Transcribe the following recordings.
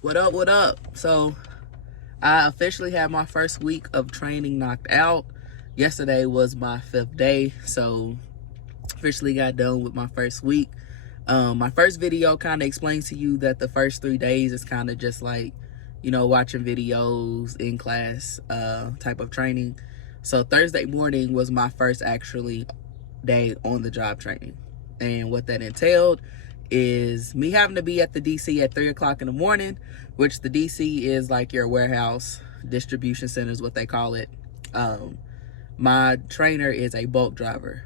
What up, what up? So I officially had my first week of training knocked out. Yesterday was my 5th day, so officially got done with my first week. My first video kind of explains to you that the first 3 days is kind of just like, watching videos in class type of training. So Thursday morning was my first actually day on the job training. And what that entailed is me having to be at the DC at 3 o'clock in the morning, which the DC is like your warehouse distribution center is what they call it. My trainer is a bulk driver.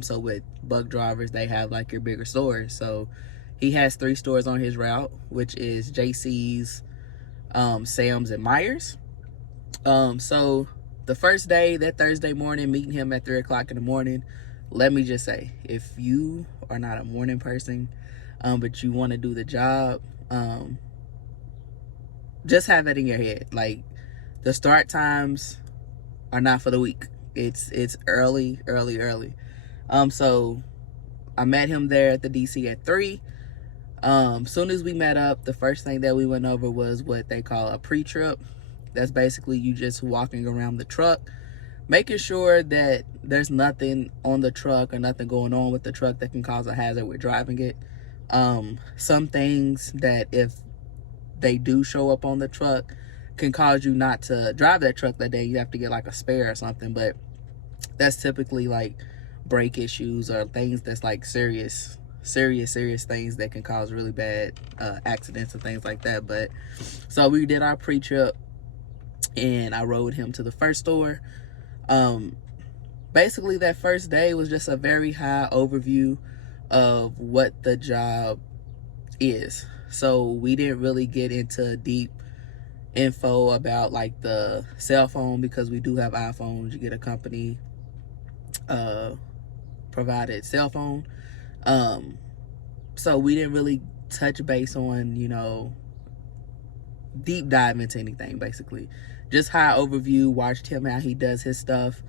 So with bulk drivers, they have like your bigger stores. So he has 3 stores on his route, which is JC's, Sam's, and Myers. So the first day, that Thursday morning, meeting him at 3 o'clock in the morning, let me just say, if you are not a morning person, but you want to do the job, just have that in your head. Like, the start times are not for the weak. It's early. So I met him there at the DC at 3. Soon as we met up, the first thing that we went over was what they call a pre-trip. That's basically you just walking around the truck, making sure that there's nothing on the truck or nothing going on with the truck that can cause a hazard with driving it. Some things that if they do show up on the truck can cause you not to drive that truck that day. You have to get like a spare or something, but that's typically like brake issues or things that's like serious things that can cause really bad accidents and things like that. But so we did our pre-trip and I rode him to the first store. Basically that first day was just a very high overview of what the job is. So we didn't really get into deep info about like the cell phone, because we do have iPhones. You get a company provided cell phone. So we didn't really touch base on, deep dive into anything. Basically just high overview, watched him how he does his stuff.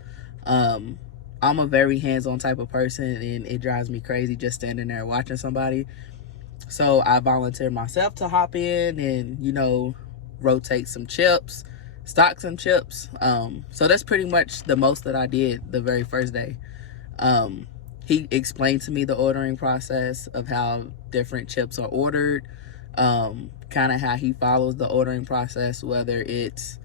I'm a very hands-on type of person, and it drives me crazy just standing there watching somebody. So I volunteered myself to hop in and, rotate some chips, stock some chips. So that's pretty much the most that I did the very first day. He explained to me the ordering process of how different chips are ordered, kind of how he follows the ordering process, whether it's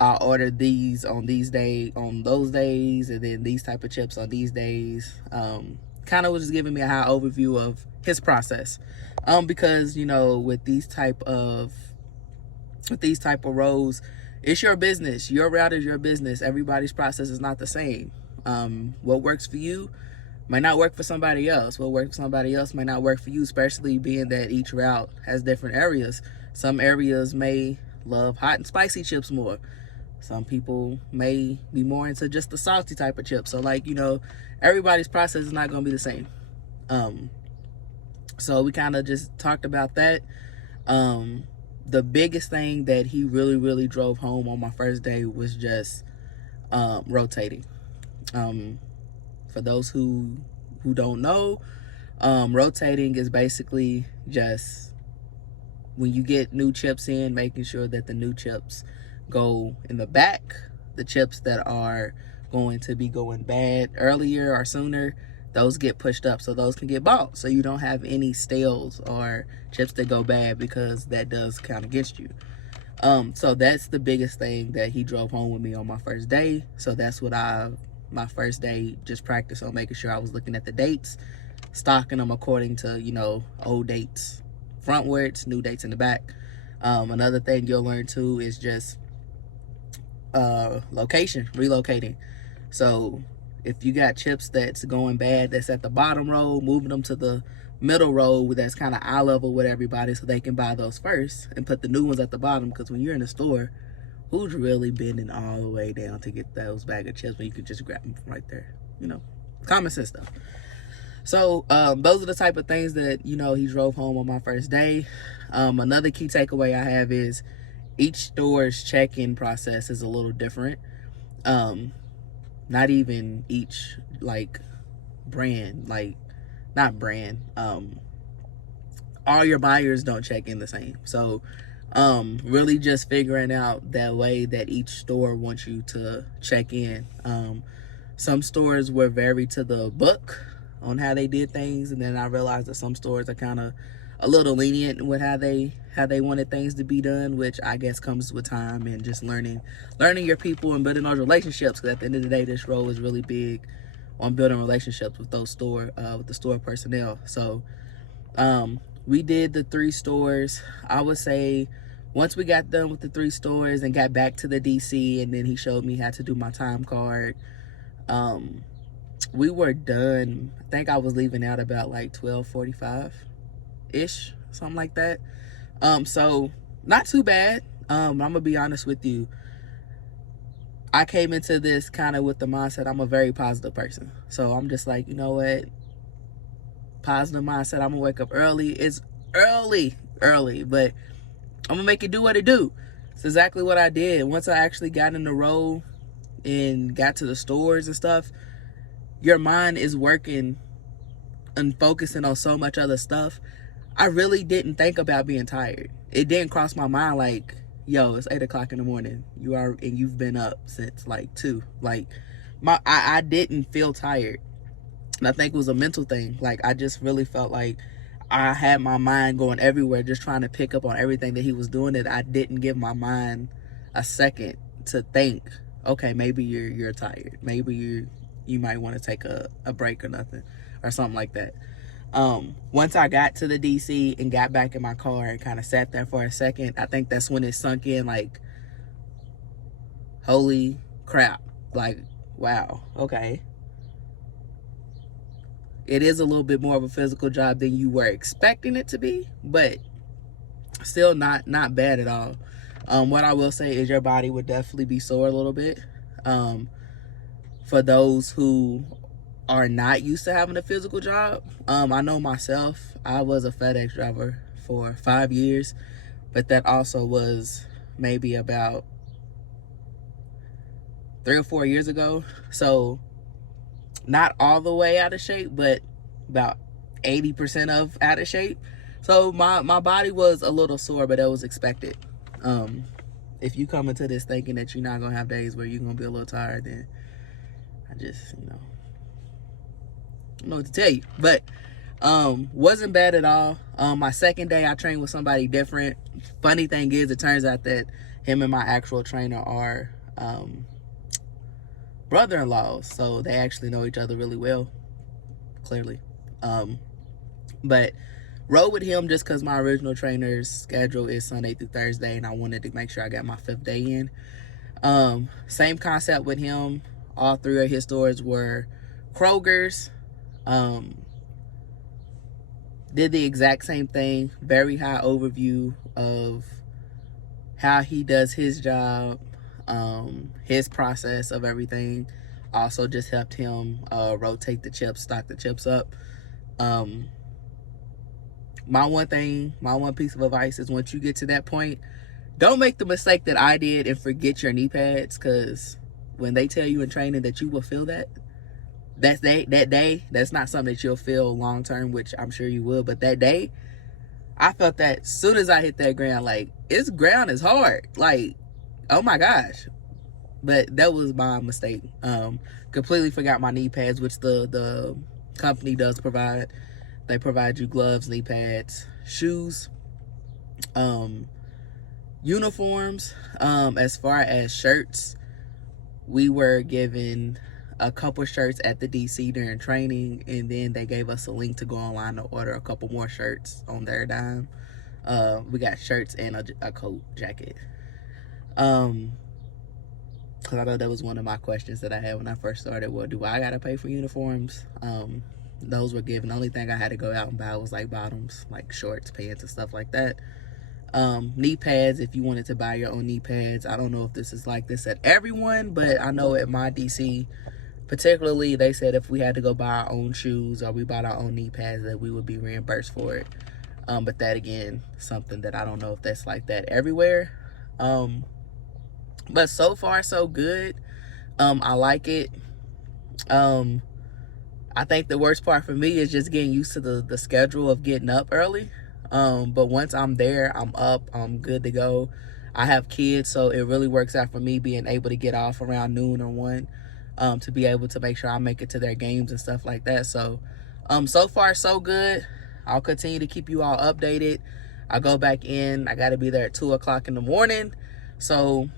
I ordered these on those days, and then these type of chips on these days. Kind of was just giving me a high overview of his process, because with these type of roles, it's your business. Your route is your business. Everybody's process is not the same. What works for you might not work for somebody else. What works for somebody else might not work for you, especially being that each route has different areas. Some areas may love hot and spicy chips more. Some people may be more into just the salty type of chips. So like, everybody's process is not going to be the same. So we kind of just talked about that. The biggest thing that he really drove home on my first day was just rotating. For those who don't know, rotating is basically just when you get new chips in, making sure that the new chips go in the back. The chips that are going to be going bad earlier or sooner, those get pushed up so those can get bought, so you don't have any stales or chips that go bad, because that does count against you. So that's the biggest thing that he drove home with me on my first day. So that's what my first day just practiced on, making sure I was looking at the dates, stocking them according to old dates frontwards, new dates in the back. Another thing you'll learn too is just relocating. So if you got chips that's going bad, that's at the bottom row, moving them to the middle row that's kind of eye level with everybody, so they can buy those first and put the new ones at the bottom. Because when you're in the store, who's really bending all the way down to get those bag of chips when you can just grab them from right there? Common sense stuff. So those are the type of things that he drove home on my first day. Another key takeaway I have is each store's check-in process is a little different. Not even each brand, not brand, all your buyers don't check in the same. So really just figuring out that way that each store wants you to check in. Some stores were very to the book on how they did things, and then I realized that some stores are kind of a little lenient with how they wanted things to be done, which I guess comes with time and just learning your people and building those relationships. Because at the end of the day, this role is really big on building relationships with those with the store personnel. So we did the 3 stores. I would say once we got done with the 3 stores and got back to the DC, and then he showed me how to do my time card, we were done. I think I was leaving out about like 12:45 ish, something like that. So not too bad. I'm gonna be honest with you, I came into this kind of with the mindset I'm a very positive person. So I'm just like, you know what, positive mindset. I'm gonna wake up early. It's early, but I'm gonna make it do what it do. It's exactly what I did. Once I actually got in the role and got to the stores and stuff, your mind is working and focusing on so much other stuff. I really didn't think about being tired. It didn't cross my mind like, yo, it's 8 o'clock in the morning. You've been up since like 2. Like I didn't feel tired. And I think it was a mental thing. Like I just really felt like I had my mind going everywhere, just trying to pick up on everything that he was doing, that I didn't give my mind a second to think, okay, maybe you're tired. Maybe you might want to take a break or nothing or something like that. Once I got to the DC and got back in my car and kind of sat there for a second, I think that's when it sunk in, like, holy crap. Like, wow, okay. It is a little bit more of a physical job than you were expecting it to be, but still not bad at all. What I will say is your body would definitely be sore a little bit. For those who are not used to having a physical job, I know myself, I was a FedEx driver for 5 years, but that also was maybe about 3 or 4 years ago. So not all the way out of shape, but about 80% of out of shape. So my body was a little sore, but that was expected. If you come into this thinking that you're not gonna have days where you're gonna be a little tired, then I just, I don't know what to tell you. But wasn't bad at all. My second day I trained with somebody different. Funny thing is, it turns out that him and my actual trainer are brother-in-laws, so they actually know each other really well, clearly. But rode with him just because my original trainer's schedule is Sunday through Thursday, and I wanted to make sure I got my 5th day in. Same concept with him. All 3 of his stores were Kroger's. Did the exact same thing. Very high overview of how he does his job, his process of everything. Also just helped him rotate the chips, stock the chips up. My one piece of advice is, once you get to that point, don't make the mistake that I did and forget your knee pads, because when they tell you in training that you will feel that day, that's not something that you'll feel long term, which I'm sure you will. But that day, I felt that as soon as I hit that ground, like, this ground is hard. Like, oh my gosh. But that was my mistake. Completely forgot my knee pads, which the company does provide. They provide you gloves, knee pads, shoes, uniforms. As far as shirts, we were given a couple shirts at the DC during training, and then they gave us a link to go online to order a couple more shirts on their dime. We got shirts and a coat jacket. Because I know that was one of my questions that I had when I first started. Well, do I gotta pay for uniforms? Those were given. The only thing I had to go out and buy was like bottoms, like shorts, pants, and stuff like that. Knee pads, if you wanted to buy your own knee pads. I don't know if this is like this at everyone, but I know at my DC particularly, they said if we had to go buy our own shoes or we bought our own knee pads, that we would be reimbursed for it. But that, again, something that I don't know if that's like that everywhere. But so far so good. I like it. I think the worst part for me is just getting used to the schedule of getting up early. But once I'm there, I'm up, I'm good to go. I have kids, so it really works out for me being able to get off around noon or 1, to be able to make sure I make it to their games and stuff like that. So so far so good. I'll continue to keep you all updated. I go back in, I got to be there at 2 o'clock in the morning, so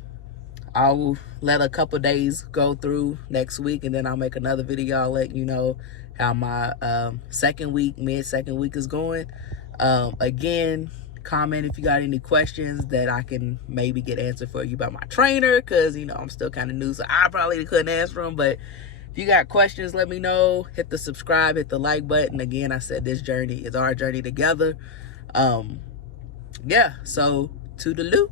I'll let a couple days go through next week, and then I'll make another video. I'll let you know how my mid-second week is going. Again, comment if you got any questions that I can maybe get answered for you by my trainer, because I'm still kind of new, so I probably couldn't answer them. But if you got questions, let me know. Hit the subscribe, hit the like button. Again, I said this journey is our journey together. Yeah, so toodaloo.